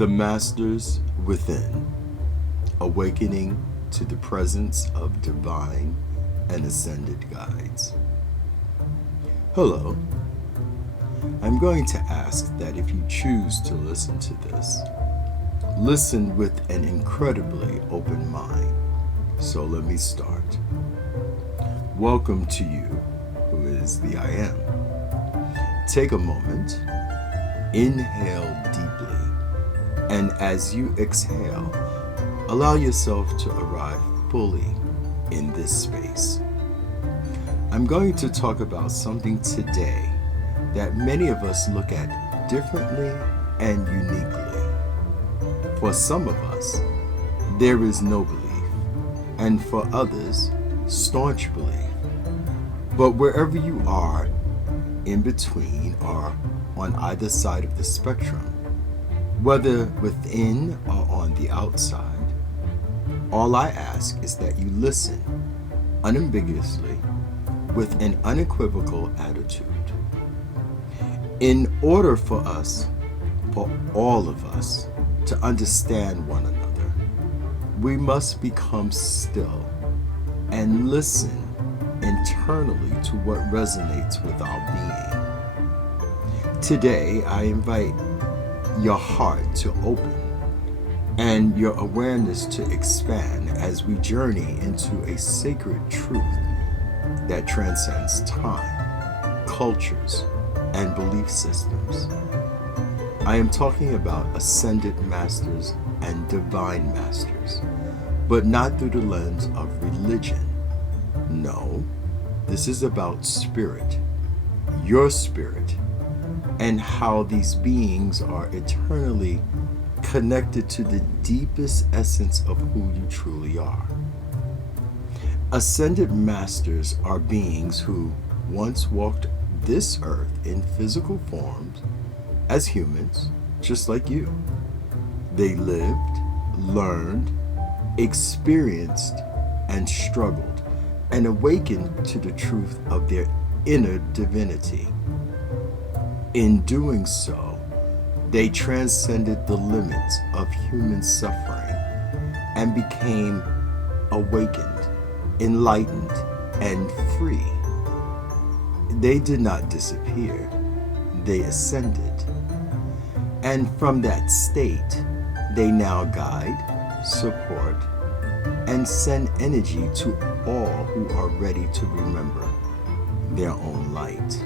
The Masters Within, Awakening to the Presence of Divine and Ascended Guides. Hello. I'm going to ask that if you choose to listen to this, listen with an incredibly open mind. So let me start. Welcome to you, who is the I Am. Take a moment, inhale deeply, and as you exhale, allow yourself to arrive fully in this space. I'm going to talk about something today that many of us look at differently and uniquely. For some of us, there is no belief, and for others, staunch belief. But wherever you are, in between or on either side of the spectrum, whether within or on the outside, all I ask is that you listen unambiguously with an unequivocal attitude. In order for all of us, to understand one another, we must become still and listen internally to what resonates with our being. Today, I invite your heart to open and your awareness to expand as we journey into a sacred truth that transcends time, cultures, and belief systems. I am talking about ascended masters and divine masters, but not through the lens of religion. No, this is about spirit, your spirit, and how these beings are eternally connected to the deepest essence of who you truly are. Ascended masters are beings who once walked this earth in physical forms as humans, just like you. They lived, learned, experienced, and struggled, and awakened to the truth of their inner divinity. In doing so, they transcended the limits of human suffering and became awakened, enlightened, and free. They did not disappear, they ascended. And from that state, they now guide, support, and send energy to all who are ready to remember their own light.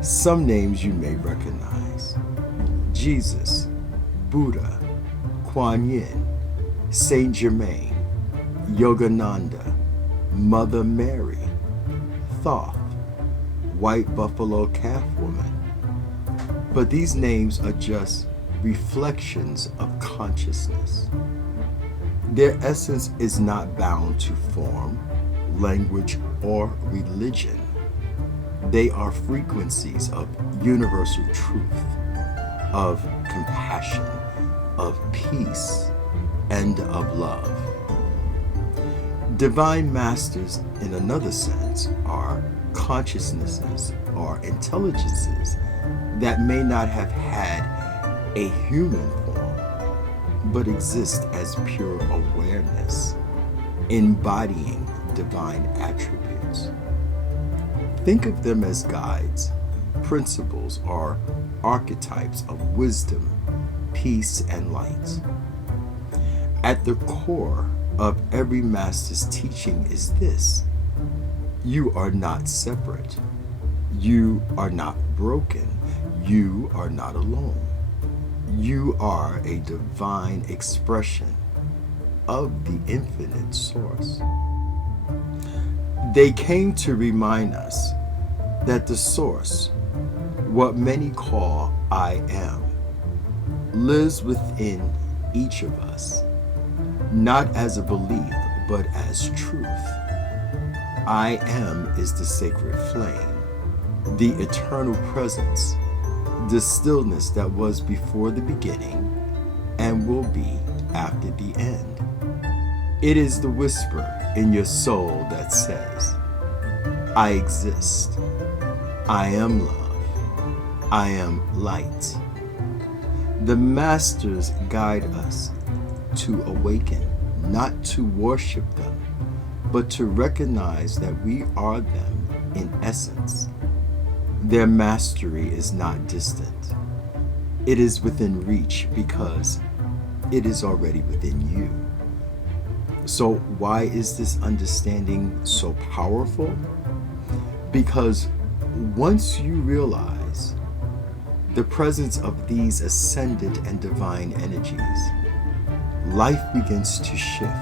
Some names you may recognize: Jesus, Buddha, Kuan Yin, Saint Germain, Yogananda, Mother Mary, Thoth, White Buffalo Calf Woman. But these names are just reflections of consciousness. Their essence is not bound to form, language, or religion. They are frequencies of universal truth, of compassion, of peace, and of love. Divine masters, in another sense, are consciousnesses or intelligences that may not have had a human form, but exist as pure awareness, embodying divine attributes. Think of them as guides, principles, or archetypes of wisdom, peace, and light. At the core of every master's teaching is this: you are not separate. You are not broken. You are not alone. You are a divine expression of the infinite source. They came to remind us that the source, what many call I Am, lives within each of us, not as a belief, but as truth. I Am is the sacred flame, the eternal presence, the stillness that was before the beginning and will be after the end. It is the whisper in your soul that says, I exist. I am love. I am light. The masters guide us to awaken, not to worship them, but to recognize that we are them in essence. Their mastery is not distant. It is within reach because it is already within you. So why is this understanding so powerful? Because once you realize the presence of these ascended and divine energies, life begins to shift.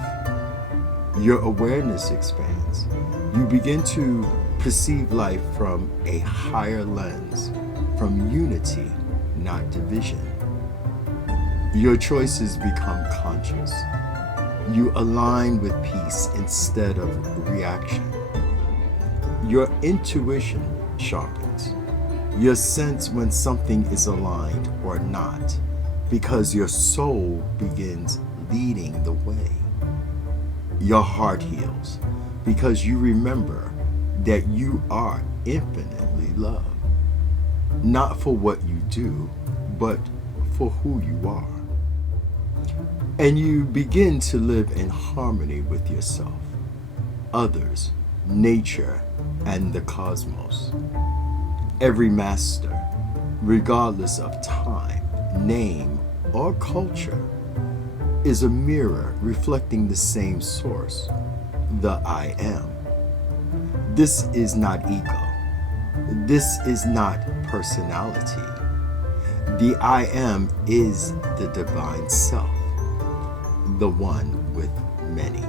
Your awareness expands. You begin to perceive life from a higher lens, from unity, not division. Your choices become conscious. You align with peace instead of reaction. Your intuition sharpens. You sense when something is aligned or not, because your soul begins leading the way. Your heart heals because you remember that you are infinitely loved, not for what you do, but for who you are. And you begin to live in harmony with yourself, others, nature, and the cosmos. Every master, regardless of time, name, or culture, is a mirror reflecting the same source, the I am. This is not ego. This is not personality. The I am is the divine self, the one with many.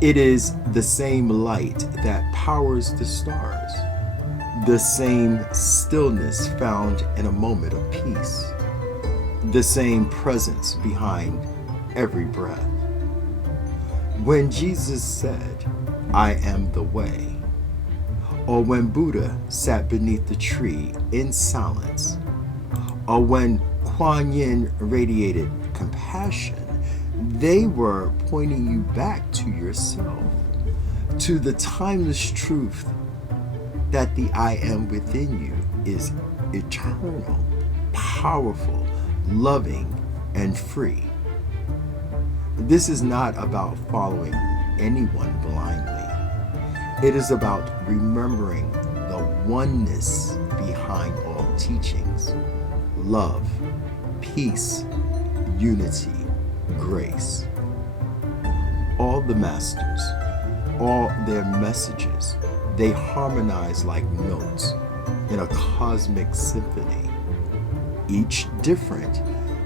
It is the same light that powers the stars, the same stillness found in a moment of peace, the same presence behind every breath. When Jesus said, "I am the way," or when Buddha sat beneath the tree in silence, or when Kuan Yin radiated compassion, they were pointing you back to yourself, to the timeless truth that the I am within you is eternal, powerful, loving, and free. This is not about following anyone blindly. It is about remembering the oneness behind all teachings: love, peace, unity, grace. All the masters, all their messages, they harmonize like notes in a cosmic symphony, each different,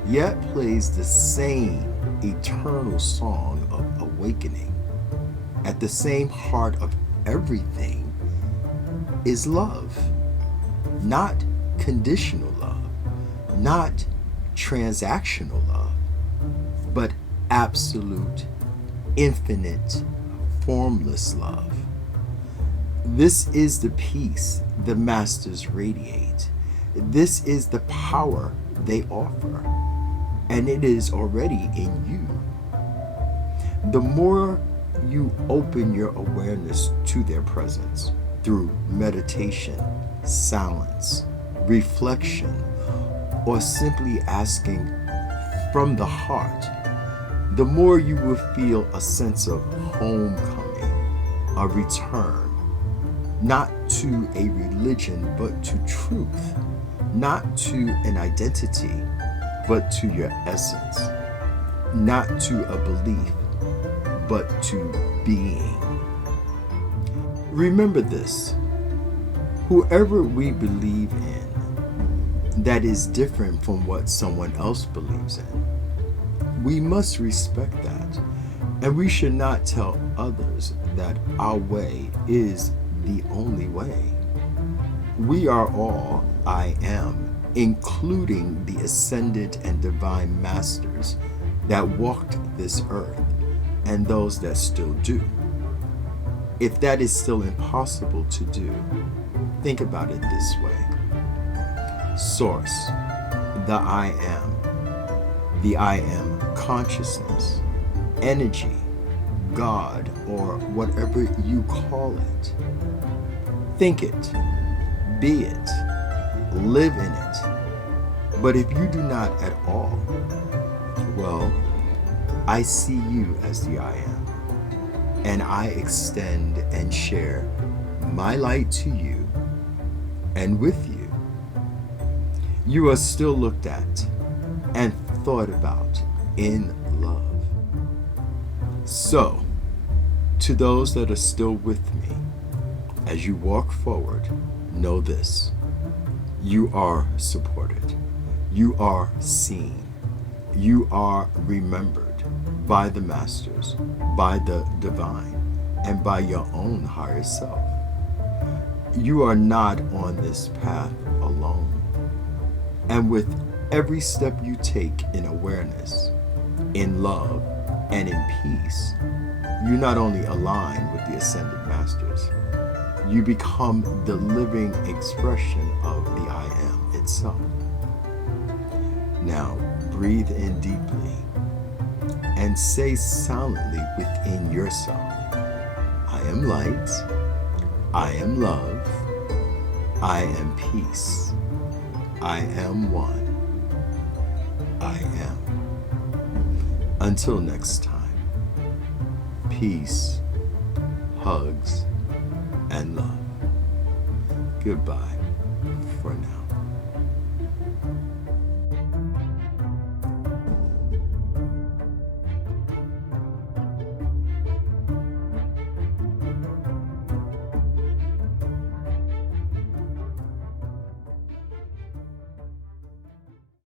yet plays the same eternal song of awakening. At the same heart of everything is love, not conditional love, not transactional love, but absolute, infinite, formless love. This is the peace the masters radiate. This is the power they offer, and it is already in you. The more you open your awareness to their presence through meditation, silence, reflection, or simply asking from the heart, the more you will feel a sense of homecoming, a return, not to a religion, but to truth, not to an identity, but to your essence, not to a belief, but to being. Remember this: whoever we believe in that is different from what someone else believes in, we must respect that, and we should not tell others that our way is the only way. We are all I am, including the ascended and divine masters that walked this earth and those that still do. If that is still impossible to do, think about it this way: Source, the I am consciousness, energy, God, or whatever you call it. Think it, be it, live in it, But if you do not at all, well, I see you as the I am, and I extend and share my light to you and with you. You are still looked at and thought about in love. So, to those that are still with me, as you walk forward, know this: you are supported, you are seen, you are remembered by the masters, by the divine, and by your own higher self. You are not on this path alone. And with every step you take in awareness, in love, and in peace, you not only align with the ascended masters, you become the living expression of the I am itself. Now, breathe in deeply and say silently within yourself, I am light, I am love, I am peace, I am one, I am. Until next time, peace, hugs, and love. Goodbye.